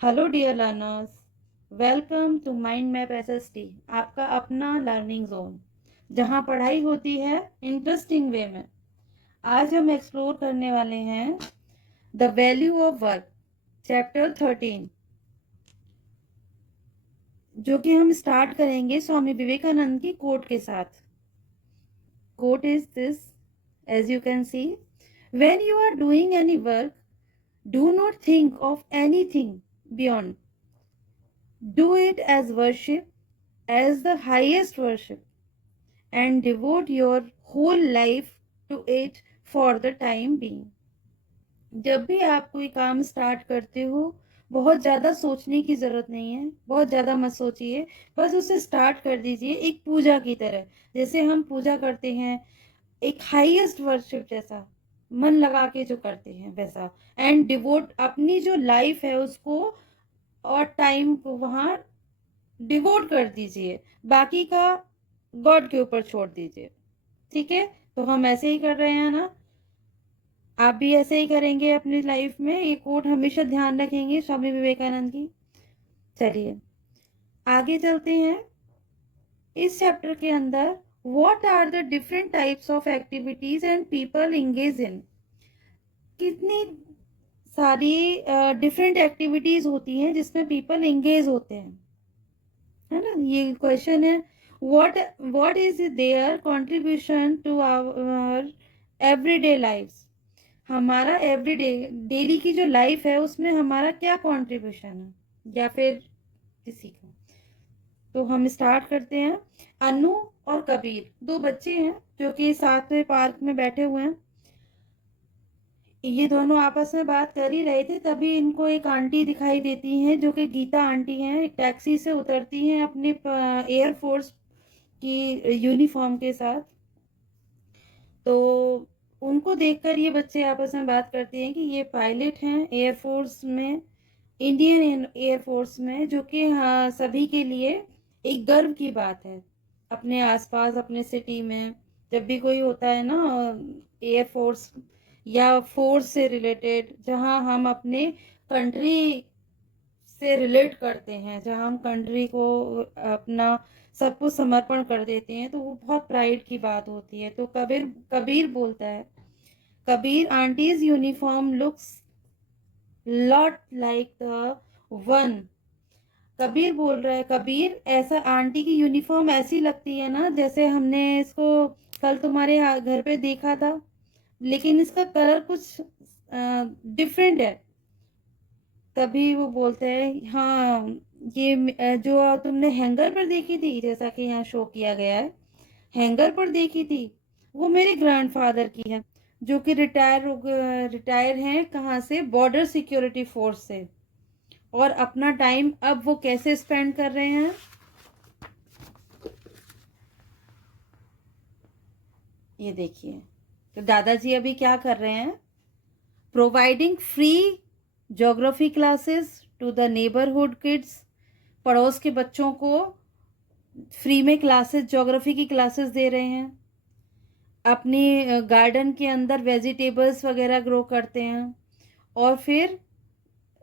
Hello dear learners, welcome to mind map SST, आपका अपना learning zone जहां पढ़ाई होती है इंटरेस्टिंग वे में। आज हम एक्सप्लोर करने वाले हैं the value of work, chapter 13, जो कि हम स्टार्ट करेंगे स्वामी विवेकानंद की कोट के साथ। Quote is this, as you can see, when you are doing any work, do not think of anything beyond, do it as worship, as the highest worship, and devote your whole life to it for the time being. जब भी आप कोई काम start करते हो, बहुत ज़्यादा सोचने की ज़रूरत नहीं है, बहुत ज़्यादा मत सोचिए, बस उसे स्टार्ट कर दीजिए एक पूजा की तरह। जैसे हम पूजा करते हैं, एक हाईएस्ट वर्शिप जैसा, मन लगा के जो करते हैं वैसा। एंड डिवोट, अपनी जो लाइफ है उसको और टाइम को वहाँ डिवोट कर दीजिए, बाकी का गॉड के ऊपर छोड़ दीजिए। ठीक है, तो हम ऐसे ही कर रहे हैं ना, आप भी ऐसे ही करेंगे अपनी लाइफ में। ये कोट हमेशा ध्यान रखेंगे स्वामी विवेकानंद की। चलिए आगे चलते हैं। इस चैप्टर के अंदर what are the different types of activities and people engage in, कितनी सारी डिफरेंट एक्टिविटीज होती हैं जिसमें पीपल एंगेज होते हैं, है ना। ये क्वेश्चन है, what is their contribution to our everyday lifes, हमारा एवरीडे डेली की जो लाइफ है उसमें हमारा क्या कंट्रीब्यूशन है, या फिर किसी का। तो हम स्टार्ट करते हैं। अनु और कबीर दो बच्चे हैं जो कि साथ में पार्क में बैठे हुए हैं। ये दोनों आपस में बात कर ही रहे थे, तभी इनको एक आंटी दिखाई देती हैं जो कि गीता आंटी हैं। एक टैक्सी से उतरती हैं अपने एयरफोर्स की यूनिफॉर्म के साथ। तो उनको देखकर ये बच्चे आपस में बात करते हैं कि ये पायलट हैं एयरफोर्स में, इंडियन एयरफोर्स में, जो कि हाँ सभी के लिए एक गर्व की बात है। अपने आसपास अपने सिटी में जब भी कोई होता है ना एयरफोर्स या फोर्स से रिलेटेड, जहाँ हम अपने कंट्री से रिलेट करते हैं, जहाँ हम कंट्री को अपना सब कुछ समर्पण कर देते हैं, तो वो बहुत प्राइड की बात होती है। तो कबीर कबीर बोलता है, Kabir aunties uniform looks lot like the one. Kabir बोल रहा है, कबीर ऐसा आंटी की यूनिफॉर्म ऐसी लगती है ना जैसे हमने इसको कल तुम्हारे घर पे देखा था, लेकिन इसका कलर कुछ डिफरेंट है। तभी वो बोलते हैं, हाँ ये जो तुमने हैंगर पर देखी थी, जैसा कि यहाँ शो किया गया है, हैंगर पर देखी थी, वो मेरे ग्रैंडफादर की है, जो कि रिटायर हैं कहाँ से, बॉर्डर सिक्योरिटी फोर्स से। और अपना टाइम अब वो कैसे स्पेंड कर रहे हैं, ये देखिए। तो दादाजी अभी क्या कर रहे हैं, providing free geography classes to the neighbourhood kids, पड़ोस के बच्चों को फ्री में क्लासेस, ज्योग्राफी की क्लासेस दे रहे हैं। अपनी गार्डन के अंदर वेजिटेबल्स वगैरह ग्रो करते हैं। और फिर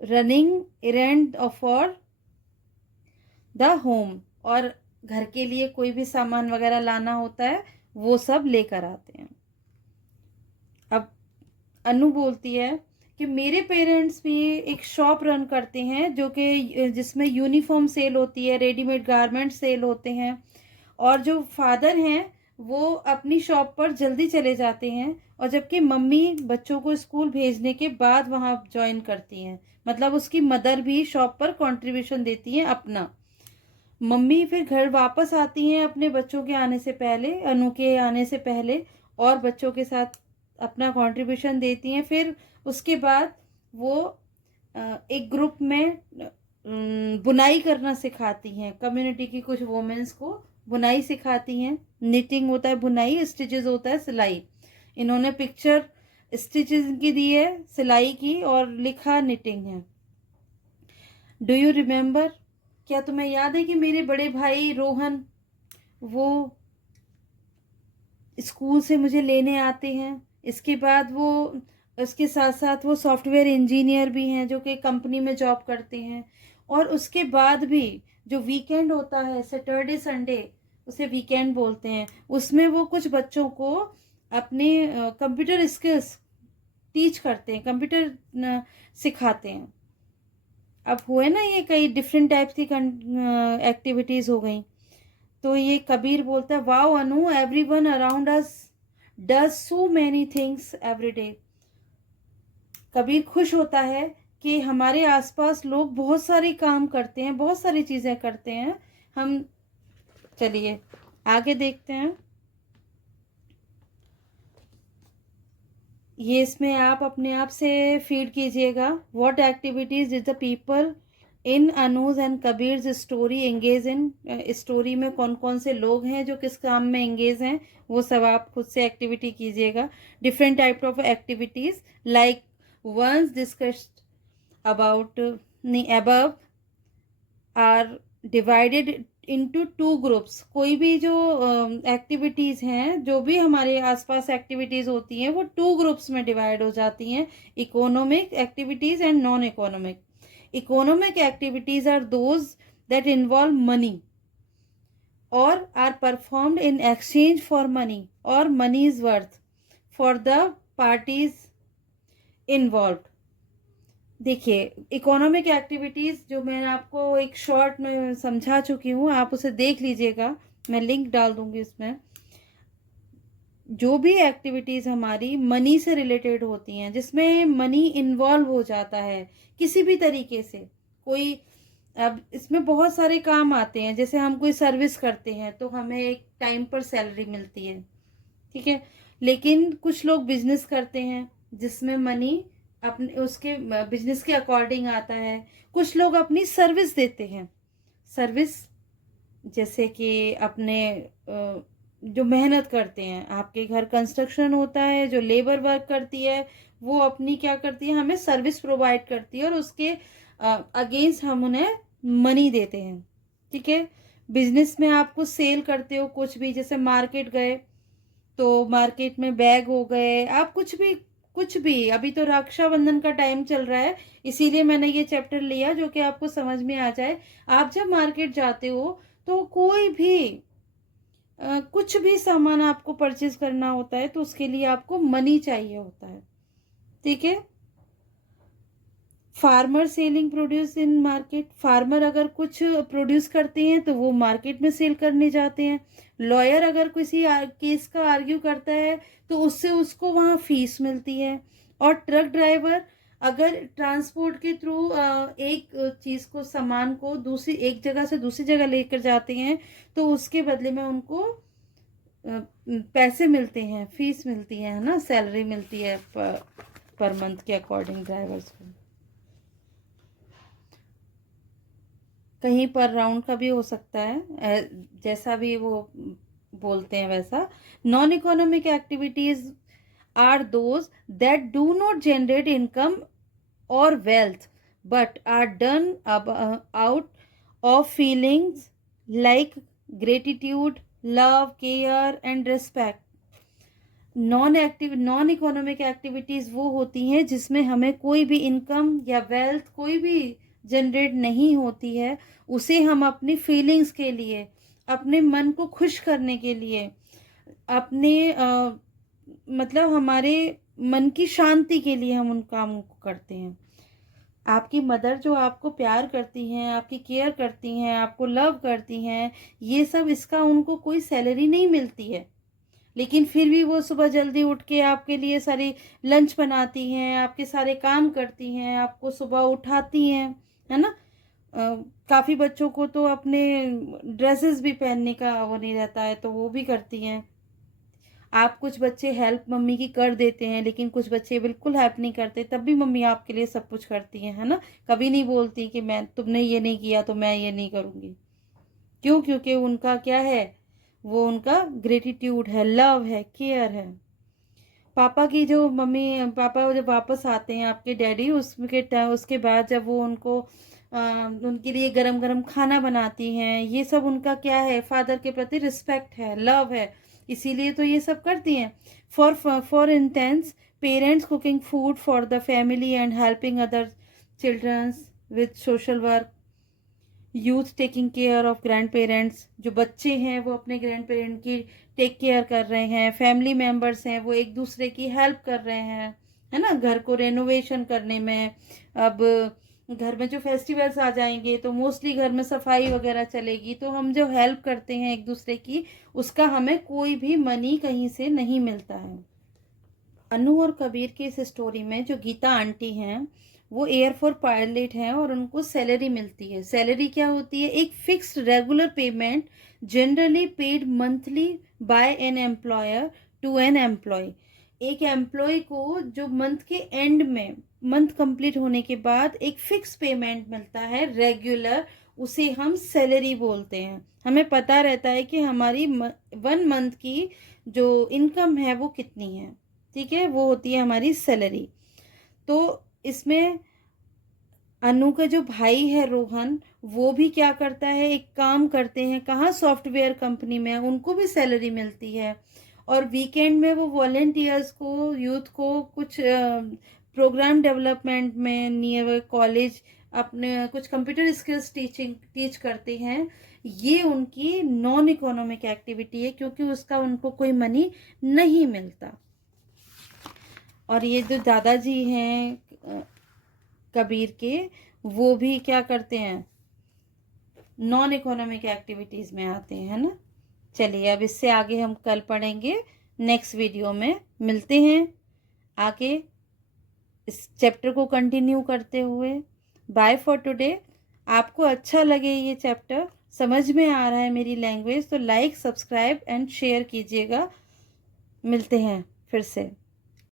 रनिंग इरेंड फॉर द होम, और घर के लिए कोई भी सामान वगैरह लाना होता है वो सब लेकर आते हैं। अब अनु बोलती है कि मेरे पेरेंट्स भी एक शॉप रन करते हैं, जो कि जिसमें यूनिफॉर्म सेल होती है, रेडीमेड गारमेंट सेल होते हैं। और जो फादर हैं वो अपनी शॉप पर जल्दी चले जाते हैं, और जबकि मम्मी बच्चों को स्कूल भेजने के बाद वहाँ ज्वाइन करती हैं। मतलब उसकी मदर भी शॉप पर कंट्रीब्यूशन देती हैं अपना। मम्मी फिर घर वापस आती हैं अपने बच्चों के आने से पहले, अनु के आने से पहले, और बच्चों के साथ अपना कंट्रीब्यूशन देती हैं। फिर उसके बाद वो एक ग्रुप में बुनाई करना सिखाती हैं, कम्युनिटी की कुछ वुमेन्स को बुनाई सिखाती हैं। निटिंग होता है बुनाई, स्टिचेस होता है सिलाई। इन्होंने पिक्चर स्टिचेस की दी है, सिलाई की, और लिखा निटिंग है। डू यू रिमेम्बर, क्या तुम्हें याद है कि मेरे बड़े भाई रोहन वो स्कूल से मुझे लेने आते हैं, इसके बाद वो उसके साथ साथ वो सॉफ्टवेयर इंजीनियर भी हैं जो कि कंपनी में जॉब करते हैं। और उसके बाद भी जो वीकेंड होता है, सैटरडे संडे, उसे वीकेंड बोलते हैं, उसमें वो कुछ बच्चों को अपने कंप्यूटर स्किल्स टीच करते हैं, कंप्यूटर सिखाते हैं। अब हुए ना, ये कई डिफरेंट टाइप्स की एक्टिविटीज़ हो गई। तो ये कबीर बोलता है, wow Anu, everyone around us does so many things every day. Kabir खुश होता है कि हमारे आसपास लोग बहुत सारे काम करते हैं, बहुत सारी चीज़ें करते हैं। हम चलिए आगे देखते हैं। ये इसमें आप अपने आप से फीड कीजिएगा। What activities is the people in Anuj and Kabir's story engage in. Story में कौन कौन से लोग हैं जो किस काम में एंगेज हैं, वो सब आप खुद से एक्टिविटी कीजिएगा। Different type of activities like ones discussed about above are divided into two groups। कोई भी जो एक्टिविटीज़ हैं, जो भी हमारे आसपास एक्टिविटीज़ होती हैं, वो टू ग्रुप्स में डिवाइड हो जाती हैं, economic activities and non economic. Economic activities are those that involve money or are performed in exchange for money or money is worth for the parties involve. देखिए, economic activities जो मैं आपको एक short में समझा चुकी हूँ, आप उसे देख लीजिएगा, मैं लिंक डाल दूंगी उसमें। जो भी एक्टिविटीज़ हमारी मनी से रिलेटेड होती हैं, जिसमें मनी इन्वॉल्व हो जाता है किसी भी तरीके से, कोई, अब इसमें बहुत सारे काम आते हैं। जैसे हम कोई सर्विस करते हैं तो हमें एक टाइम पर सैलरी मिलती है, ठीक है। लेकिन कुछ लोग बिजनेस करते हैं जिसमें मनी अपने उसके बिजनेस के अकॉर्डिंग आता है। कुछ लोग अपनी सर्विस देते हैं, सर्विस जैसे कि अपने जो मेहनत करते हैं, आपके घर कंस्ट्रक्शन होता है, जो लेबर वर्क करती है, वो अपनी क्या करती है, हमें सर्विस प्रोवाइड करती है और उसके अगेंस्ट हम उन्हें मनी देते हैं, ठीक है। बिजनेस में आपको सेल करते हो कुछ भी, जैसे मार्केट गए तो मार्केट में बैग हो गए, आप कुछ भी। अभी तो रक्षाबंधन का टाइम चल रहा है, इसीलिए मैंने ये चैप्टर लिया जो कि आपको समझ में आ जाए। आप जब मार्केट जाते हो तो कोई भी कुछ भी सामान आपको परचेज करना होता है तो उसके लिए आपको मनी चाहिए होता है, ठीक है। Farmer selling produce in market, farmer अगर कुछ प्रोड्यूस करते हैं तो वो मार्केट में सेल करने जाते हैं। लॉयर अगर किसी केस का आर्ग्यू करता है तो उससे उसको वहाँ फीस मिलती है। और ट्रक ड्राइवर अगर ट्रांसपोर्ट के थ्रू एक चीज़ को, सामान को दूसरी एक जगह से दूसरी जगह लेकर जाते हैं तो उसके बदले में उनको पैसे मिलते हैं, फीस मिलती है ना, सैलरी मिलती है पर मंथ के अकॉर्डिंग ड्राइवर्स को। कहीं पर राउंड का भी हो सकता है, जैसा भी वो बोलते हैं वैसा। Non economic activities are those that do not generate income or wealth but are done out of feelings like gratitude, love, care and respect. Non economic activities वो होती हैं जिसमें हमें कोई भी इनकम या वेल्थ कोई भी जनरेट नहीं होती है, उसे हम अपनी फीलिंग्स के लिए, अपने मन को खुश करने के लिए, अपने मतलब हमारे मन की शांति के लिए हम उन कामों को करते हैं। आपकी मदर जो आपको प्यार करती हैं, आपकी केयर करती हैं, आपको लव करती हैं, ये सब इसका उनको कोई सैलरी नहीं मिलती है, लेकिन फिर भी वो सुबह जल्दी उठ के आपके लिए सारी लंच बनाती हैं, आपके सारे काम करती हैं, आपको सुबह उठाती हैं, है ना। काफ़ी बच्चों को तो अपने ड्रेसेस भी पहनने का वो नहीं रहता है तो वो भी करती हैं। आप कुछ बच्चे हेल्प मम्मी की कर देते हैं, लेकिन कुछ बच्चे बिल्कुल हेल्प नहीं करते, तब भी मम्मी आपके लिए सब कुछ करती हैं, है ना। कभी नहीं बोलती कि मैं, तुमने ये नहीं किया तो मैं ये नहीं करूँगी। क्यों? क्योंकि उनका क्या है, वो उनका ग्रेटिट्यूड है, लव है, केयर है। पापा की जो मम्मी पापा जब वापस आते हैं, आपके डैडी, उसके बाद जब वो उनको उनके लिए गरम गरम खाना बनाती हैं, ये सब उनका क्या है, फादर के प्रति रिस्पेक्ट है, लव है, इसीलिए तो ये सब करती हैं। For intense parents cooking food for the family and helping other children with social work, youth taking care of grandparents, जो बच्चे हैं वो अपने ग्रैंड की टेक केयर कर रहे हैं, फैमिली मेम्बर्स हैं वो एक दूसरे की हेल्प कर रहे हैं, है ना, घर को रेनोवेशन करने में। अब घर में जो फेस्टिवल्स आ जाएंगे तो मोस्टली घर में सफाई वगैरह चलेगी, तो हम जो हेल्प करते हैं एक दूसरे की, उसका हमें कोई भी मनी कहीं से नहीं मिलता है। अनु और कबीर की इस स्टोरी में जो गीता आंटी हैं वो एयरफोर्स पायलट हैं और उनको सैलरी मिलती है। सैलरी क्या होती है? एक fixed regular payment generally paid monthly by an employer to an employee. एक एम्प्लॉय को जो मंथ के एंड में, मंथ कंप्लीट होने के बाद एक फिक्स पेमेंट मिलता है रेगुलर, उसे हम सैलरी बोलते हैं। हमें पता रहता है कि हमारी 1 मंथ की जो इनकम है वो कितनी है, ठीक है, वो होती है हमारी सैलरी। तो इसमें अनु का जो भाई है रोहन, वो भी क्या करता है, एक काम करते हैं, कहाँ, सॉफ्टवेयर कंपनी में, उनको भी सैलरी मिलती है। और वीकेंड में वो वॉलेंटियर्स को, यूथ को कुछ प्रोग्राम डेवलपमेंट में नियर कॉलेज अपने कुछ कंप्यूटर स्किल्स टीच करते हैं। ये उनकी नॉन इकोनॉमिक एक्टिविटी है, क्योंकि उसका उनको कोई मनी नहीं मिलता। और ये जो दादाजी हैं कबीर के, वो भी क्या करते हैं, नॉन इकोनॉमिक एक्टिविटीज़ में आते हैं, है ना। चलिए अब इससे आगे हम कल पढ़ेंगे, नेक्स्ट वीडियो में मिलते हैं आगे इस चैप्टर को कंटिन्यू करते हुए। Bye for today. आपको अच्छा लगे ये चैप्टर, समझ में आ रहा है मेरी लैंग्वेज, तो लाइक, सब्सक्राइब एंड शेयर कीजिएगा। मिलते हैं फिर से।